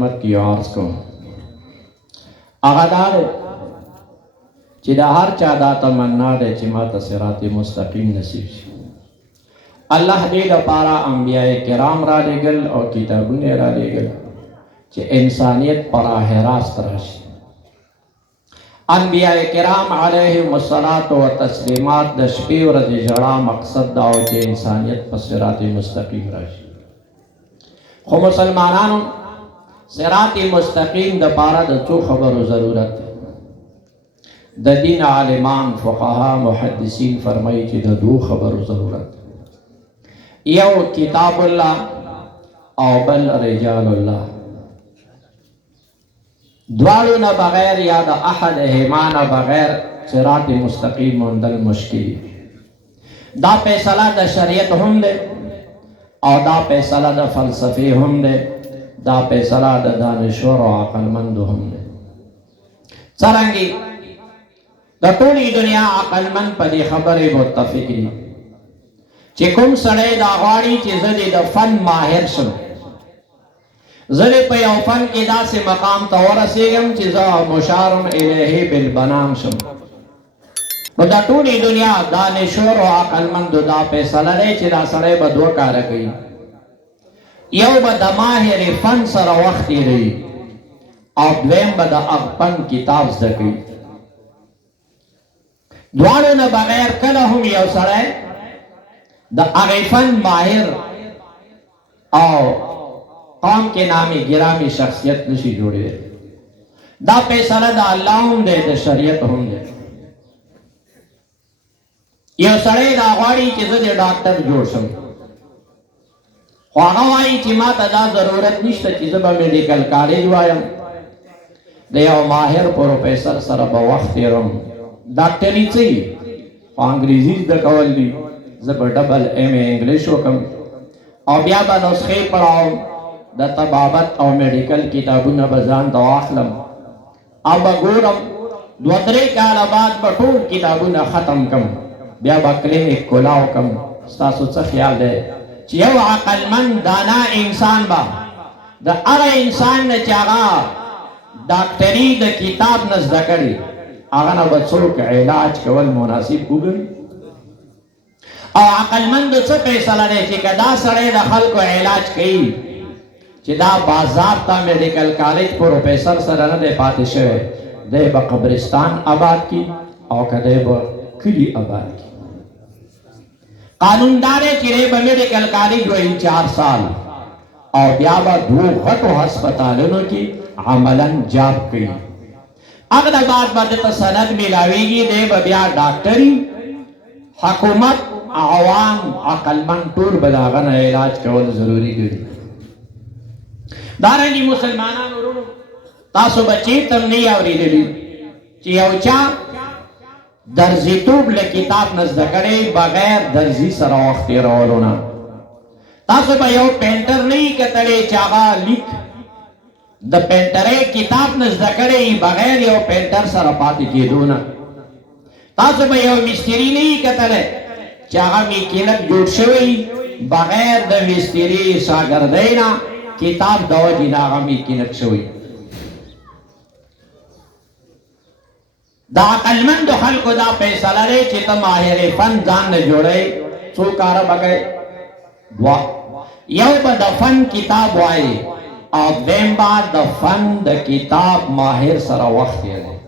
मत की अर्ज को आगादार چې د هر چا دا تمنا ده چې ماته صراط مستقیم نصیب شي. الله دې لپاره انبیاء کرام را لېږل او کتابونه را لېږل چې انسانیت پر راست راشي. انبیاء کرام علیهم الصلاۃ و تسلیمات د شپې ورځې ژړا مقصد دا و چې انسانیت پر صراط مستقیم راشي. خو مسلمانانو صراط مستقیم د پاره د څو خبرو ضرورت ده. د دین عالمان فقها محدثین فرمایي چې د دوه خبرو ضرورت ده. یو کتاب الله او بل رجال الله. دواړو نه بغیر یا د احدهما نه بغیر صراط مستقیم موندل مشکل دي. دا فیصله د شریعت هم ده او دا فیصله د فلسفه هم ده. دا فیصله د دانشور او عقلمندو هم ده. څرنګه د ټولې دنیا عقلمند په دې خبرې متفق دي چې کوم سړی دا غواړي چې زه د فن ماهر شم، زه په یو فن کې داسې مقام ته ورسېږم چې زه مشارم الیه بالبنام شم، نو د ټولې دنیا دانشور او عقلمندو دا فیصله دی چې دا سړی به دوه کاره کوي. یو به د ماهر فن سره وخت تېروي او دویم به د هغه فن کتاب زده کوي. دواړو نه بغیر کله هم یو سړی د هغې فن ماهر او قوم کې نامي ګرامي شخصیت نشي جوړېدلی. دا فیصله د الله هم دی، د شریعت هم دی. یو سړی دا غواړي چې زه د ډاکټر جوړ شم، خو هغه وایي چې ما ته دا ضرورت نشته چې زه به میډیکل کالج وایم، د یو ماهر پروفیسر سره به وخت تېروم. ډاکټري څه وي خو انګریزي زده کول دي، زه به ډبل ایم اے انګلیش وکړم او بیا به نسخې پړاوم، د طبابت او میډیکل کتابونه به ځان ته واخلم او به ګورم 2-3 کاله بعد به ټول کتابونه ختم کړم، بیا به کلینیک کولاو کړم. ستاسو څه خیال دی چې یو عقلمند دانا انسان به د هغه انسان نه چې هغه ډاکټري د کتاب نه زده کړي هغه نه به څوک علاج کول مناسب وګڼي؟ او عقلمند څه فیصله دی چې که دا سړی د خلکو علاج کوي چې دا بازار ته میډیکل کالج پروفیسر سره نه دی پاتې شوی، دی به قبرستان آباد کی او که دی به کلي آباد کی. قانون دا دی چې دی به میډیکل کالج وایي 4 سال او بیا به 2 غټو هسپتالونو کې عملا جاب کوي. هغه د بعد باندې ته سند میلاویږي، دی به بیا ډاکټري، حکومت، عوام، عقلمند ټول به د هغه نه علاج کول ضروري ګڼي. دارنګې مسلمانانو ورونو، تاسو به چېرته هم نه یې اورېدلي چې یو چا درزیتوب له کتاب نه زده کړی بغیر درزي سره وخت تېرولو نه. تاسو به یو پینټر نه یې کتلی چې هغه لیک د پینټرۍ کتاب نه زده کړی بغیر یو پینټر سره پاتې کېدو نه. تاسو به یو مستري نه یې کتلی چې هغه میکینک جوړ شوی بغیر د مستري شاګردۍ نه کتاب د وجې نه هغه میکینک شوی. د عقلمندو خلکو دا فیصله دی چې ته ماهر فن ځان نه جوړی، څو کاره به کوې؟ 2. یو به د فن کتاب وایي او دویم به د فن د کتاب ماهر سره وخت تېروي.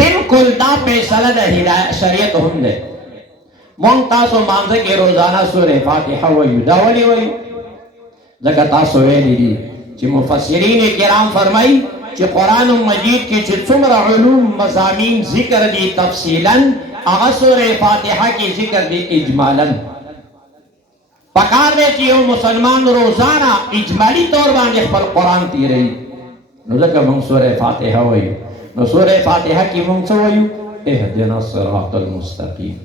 بالکل دا فیصله د شریعت هم دی. مونږ تاسو مانځه کې روزانه سورې فاتحه وایو. دا ولې وایو؟ ځکه تاسو ویلي دي چې مفسرین کرام فرمایي چې قرآن مجید کې چې څومره علوم مضامین ذکر دي تفصیلا، هغه سورې فاتحه کې ذکر دي اجمالا. پکار دی چې یو مسلمان روزانه اجمالی طور باندې خپل قرآن تیروي. نو ځکه موږ سورې فاتحه وایو. نو سورې فاتحه کې موږ څه وایو؟ اهدنا الصراط المستقیم.